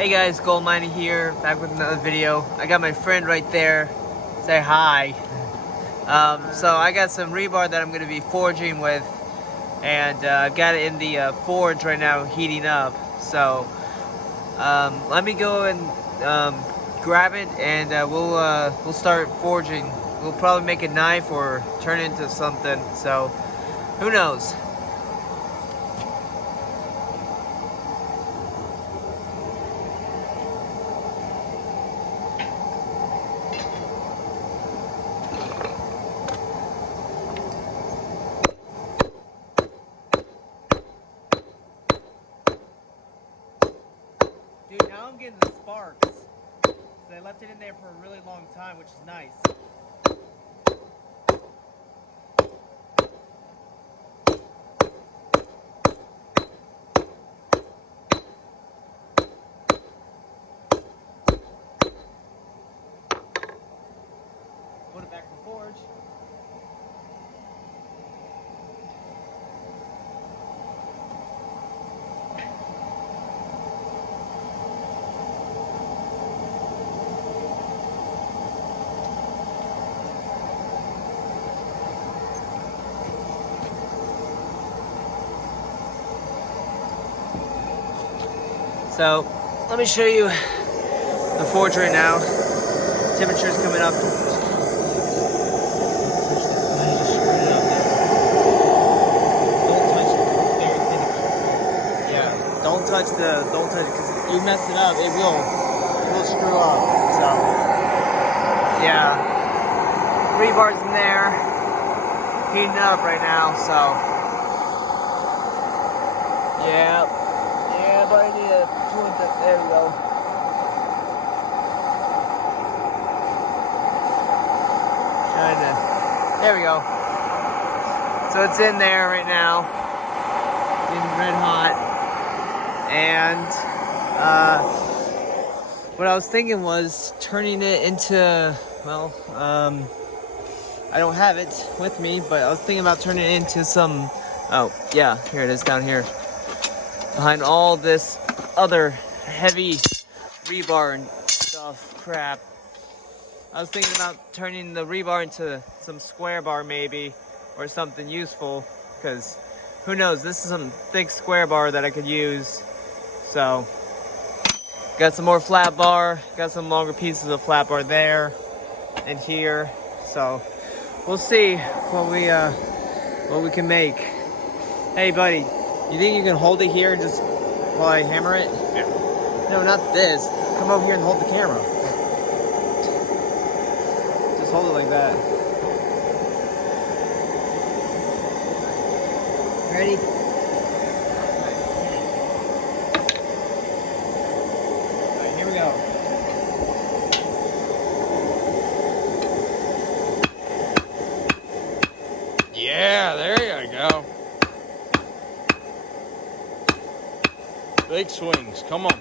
Hey guys, Gold Mining here, back with another video. I got my friend right there. Say hi. So I got some rebar that I'm going to be forging with, and I've got it in the forge right now, heating up. So let me go and grab it, and we'll start forging. We'll probably make a knife or turn it into something. So who knows? Dude, now I'm getting the sparks. So I left it in there for a really long time, which is nice. Put it back in the forge. So, let me show you the forge right now. Temperature's coming up. Don't touch it, because you mess it up, it will screw up. So, yeah. Rebar's in there, heating up right now, so. Yeah, but I need to point that, there we go. There we go. So it's in there right now, getting red hot. And what I was thinking was turning it into, well, I don't have it with me, but I was thinking about turning it into some, oh yeah, here it is down here. Behind all this other heavy rebar and stuff, crap. I was thinking about turning the rebar into some square bar maybe, or something useful, because who knows, this is some thick square bar that I could use. So, got some more flat bar, got some longer pieces of flat bar there and here. So, we'll see what we can make. Hey buddy, you think you can hold it here just while I hammer it? Yeah. No, not this. Come over here and hold the camera. Just hold it like that. Ready? Alright, here we go. Yeah, there you go. Big swings, come on.